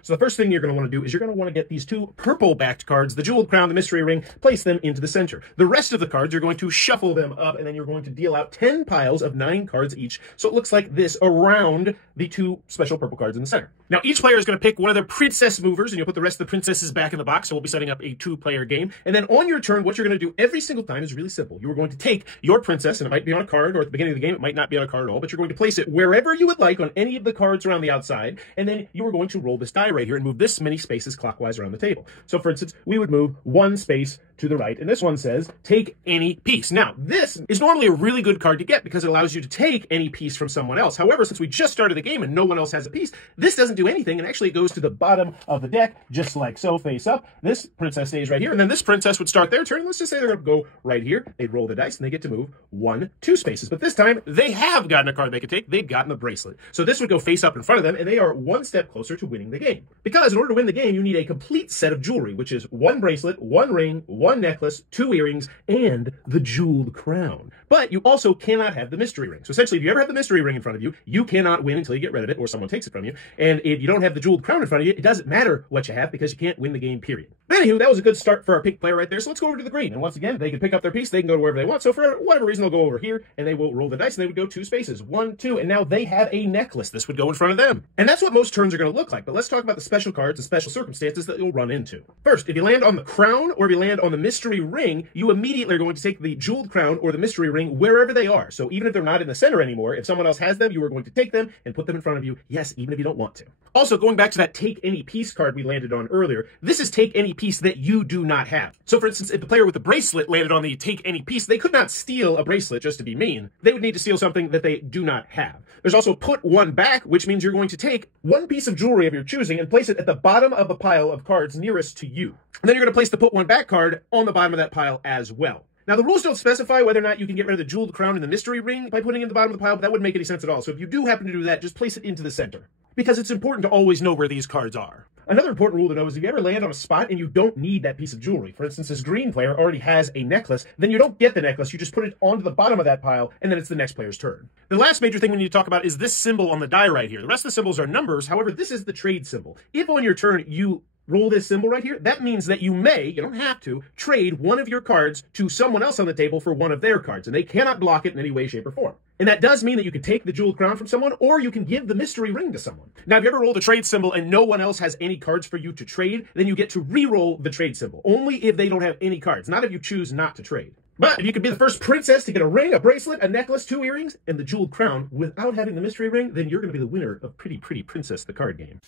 So the first thing you're going to want to do is you're going to want to get these two purple-backed cards, the Jeweled Crown, the Mystery Ring, place them into the center. The rest of the cards, you're going to shuffle them up, and then you're going to deal out 10 piles of 9 cards each, so it looks like this around the two special purple cards in the center. Now, each player is going to pick one of their princess movers, and you'll put the rest of the princesses back in the box, so we'll be setting up a 2-player game. And then on your turn, what you're going to do every single time is really simple. You are going to take your princess, and it might be on a card, or at the beginning of the game, it might not be on a card at all, but you're going to place it wherever you would like on any of the cards around the outside, and then you are going to roll this die right here and move this many spaces clockwise around the table. So, for instance, we would move 1 space to the right, and this one says, take any piece. Now, this is normally a really good card to get because it allows you to take any piece from someone else. However, since we just started the game and no one else has a piece, this doesn't do anything, and actually it goes to the bottom of the deck, just like so, face up. This princess stays right here, and then this princess would start their turn. Let's just say they're going to go right here. They'd roll the dice, and they get to move 1, 2 spaces. But this time, they have gotten a card they could take. They've gotten a bracelet. So this would go face up in front of them, and they are 1 step closer to winning the game. Because in order to win the game, you need a complete set of jewelry, which is 1 bracelet, 1 ring, 1 necklace, 2 earrings, and the jeweled crown. But you also cannot have the mystery ring. So essentially, if you ever have the mystery ring in front of you, you cannot win until you get rid of it or someone takes it from you. And if you don't have the jeweled crown in front of you, it doesn't matter what you have because you can't win the game, period. Anywho, that was a good start for our pink player right there. So let's go over to the green. And once again, they can pick up their piece. They can go to wherever they want. So for whatever reason, they'll go over here and they will roll the dice and they would go 2 spaces. 1, 2. And now they have a necklace. This would go in front of them. And that's what most turns are going to look like. But let's talk about the special cards and special circumstances that you'll run into. First, if you land on the crown or if you land on the mystery ring, you immediately are going to take the jeweled crown or the mystery ring wherever they are. So even if they're not in the center anymore, if someone else has them, you are going to take them and put them in front of you. Yes, even if you don't want to. Also, going back to that take any piece card we landed on earlier, this is take any piece that you do not have. So for instance, if the player with the bracelet landed on the take any piece, they could not steal a bracelet just to be mean. They would need to steal something that they do not have. There's also put one back, which means you're going to take 1 piece of jewelry of your choosing and place it at the bottom of a pile of cards nearest to you. And then you're going to place the put one back card on the bottom of that pile as well. Now, the rules don't specify whether or not you can get rid of the jeweled crown and the mystery ring by putting it in the bottom of the pile, but that wouldn't make any sense at all. So if you do happen to do that, just place it into the center, because it's important to always know where these cards are. Another important rule to know is if you ever land on a spot and you don't need that piece of jewelry, for instance, this green player already has a necklace, then you don't get the necklace, you just put it onto the bottom of that pile, and then it's the next player's turn. The last major thing we need to talk about is this symbol on the die right here. The rest of the symbols are numbers, however, this is the trade symbol. If on your turn you roll this symbol right here, that means that you may, you don't have to, trade one of your cards to someone else on the table for one of their cards, and they cannot block it in any way, shape, or form. And that does mean that you can take the jeweled crown from someone, or you can give the mystery ring to someone. Now, if you ever rolled a trade symbol and no one else has any cards for you to trade, then you get to re-roll the trade symbol, only if they don't have any cards, not if you choose not to trade. But if you could be the first princess to get a ring, a bracelet, a necklace, 2 earrings, and the jeweled crown without having the mystery ring, then you're going to be the winner of Pretty Pretty Princess, the card game.